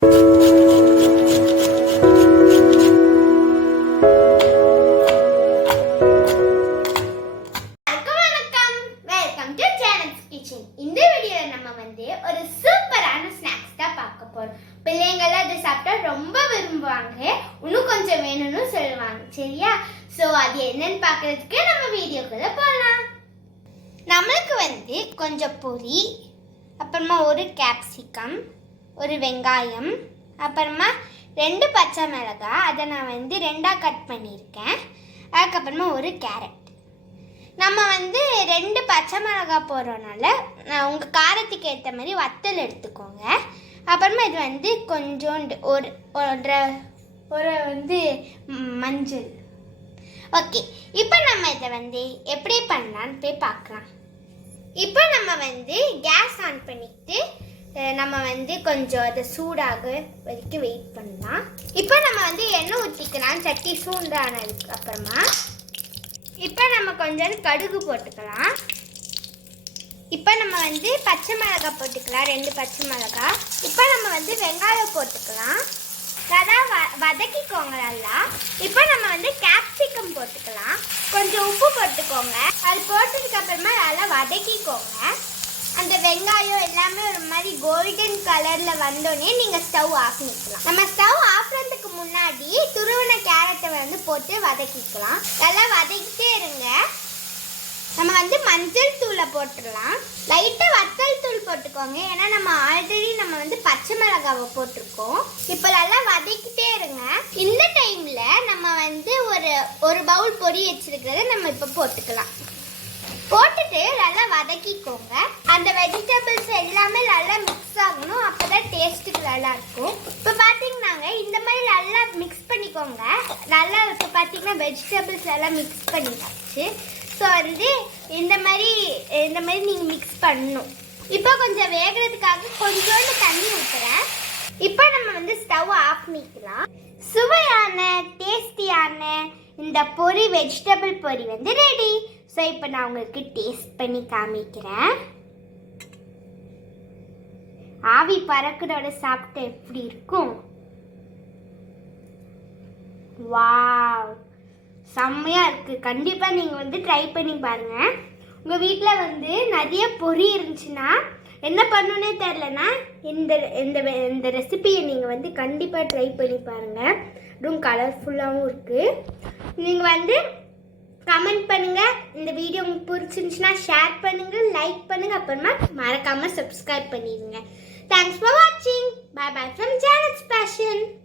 இந்த வீடியோல நம்ம ஒரு சூப்பரான ஸ்நாக்ஸ் தான் பார்க்க போறோம். பிள்ளைங்க அதை சாப்பிட்டா ரொம்ப விரும்புவாங்க, இன்னும் கொஞ்சம் வேணும்னு சொல்லுவாங்க. சரியா? சோ அது என்னன்னு பார்க்கிறதுக்கு நம்ம வீடியோக்குள்ள போகலாம். நம்மளுக்கு கொஞ்சம் பொரி, அப்புறமா ஒரு கேப்சிகம், ஒரு வெங்காயம், அப்புறமா 2 பச்சை மிளகாய், அதை நான் 2ஆ கட் பண்ணியிருக்கேன். அதுக்கப்புறமா ஒரு கேரட். நம்ம 2 பச்சை மிளகாய் போடுறதுனால உங்கள் காரத்துக்கு ஏற்ற மாதிரி வத்தல் எடுத்துக்கோங்க. அப்புறமா இது கொஞ்சோண்டு ஒரு மஞ்சள். ஓகே, இப்போ நம்ம இதை எப்படி பண்ணலான்னு போய் பார்க்கலாம். இப்போ நம்ம கேஸ் ஆன் பண்ணிட்டு நம்ம கொஞ்சம் அதை சூடாக வரைக்கும் வெயிட் பண்ணலாம். இப்போ நம்ம எண்ணெய் ஊற்றிக்கலாம். சட்டி சூடானதுக்கு அப்புறமா இப்போ நம்ம கொஞ்சம் கடுகு போட்டுக்கலாம். இப்போ நம்ம பச்சை மிளகாய் போட்டுக்கலாம், 2 பச்சை மிளகாய். இப்போ நம்ம வெங்காயம் போட்டுக்கலாம், அதான் வதக்கிக்கோங்க நல்லா. இப்போ நம்ம கேப்சிகம் போட்டுக்கலாம், கொஞ்சம் உப்பு போட்டுக்கோங்க. அது போட்டதுக்கு அப்புறமா நல்லா வதக்கிக்கோங்க. அந்த வெங்காயம் எல்லாமே ஒரு மாதிரி கோல்டன் கலர்ல வந்தோடனே நீங்க ஸ்டவ் ஆஃப் பண்ணிக்கலாம். நம்ம ஸ்டவ் ஆஃப் பண்றதுக்கு முன்னாடி துருவன கேரட்டை போட்டு வதக்கிக்கலாம். நல்லா வதக்கிட்டே இருங்க. நம்ம மஞ்சள் தூளை போட்டுடலாம். லைட்டா வத்தல் தூள் போட்டுக்கோங்க, ஏன்னா நம்ம ஆல்ரெடி நம்ம பச்சை மிளகாவை போட்டிருக்கோம். இப்போ நல்லா வதக்கிட்டே இருங்க. இந்த டைம்ல நம்ம ஒரு பவுல் பொரி வச்சிருக்கிறத நம்ம இப்போ போட்டுக்கலாம். போட்டுட்டு நல்லா வதக்கிக்கோங்க. அந்த வெஜிடபிள்ஸ் எல்லாமே நல்லா மிக்ஸ் ஆகணும், அப்பதான் டேஸ்ட்டுக்கு நல்லா இருக்கும். இப்போ பார்த்தீங்கன்னாங்க இந்த மாதிரி நல்லா மிக்ஸ் பண்ணிக்கோங்க. நல்லா இப்போ பார்த்தீங்கன்னா வெஜிடபிள்ஸ் எல்லாம் மிக்ஸ் பண்ணிட்டாச்சு. ஸோ இந்த மாதிரி நீங்கள் மிக்ஸ் பண்ணணும். இப்போ கொஞ்சம் வேகிறதுக்காக கொஞ்சோண்டு தண்ணி ஊற்றுறேன். இப்போ நம்ம ஸ்டவ் ஆஃப் பண்ணிக்கலாம். சுவையான டேஸ்டியான இந்த பொரி, வெஜிடபிள் பொரி ரெடி. ஸோ இப்போ நான் உங்களுக்கு டேஸ்ட் பண்ணி காமிக்கிறேன். ஆவி பறக்கிறோட சாப்பிட்டு எப்படி இருக்கும்? வாவ், செம்மையா இருக்கு. கண்டிப்பாக நீங்கள் ட்ரை பண்ணி பாருங்க. உங்கள் வீட்டில் நிறைய பொரி இருந்துச்சுன்னா என்ன பண்ணணுன்னே தெரிலனா இந்த ரெசிபியை நீங்கள் கண்டிப்பாக ட்ரை பண்ணி பாருங்கள். ரொம்ப கலர்ஃபுல்லாகவும் இருக்குது. நீங்கள் கமெண்ட் பண்ணுங்க. இந்த வீடியோ உங்களுக்கு பிடிச்சிருந்துச்சுன்னா ஷேர் பண்ணுங்க, லைக் பண்ணுங்க, அப்புறமா மறக்காம சப்ஸ்கிரைப் பண்ணிடுங்க. தேங்க்ஸ் ஃபார் வாட்சிங். Bye bye from channel ஸ்பேஷன்.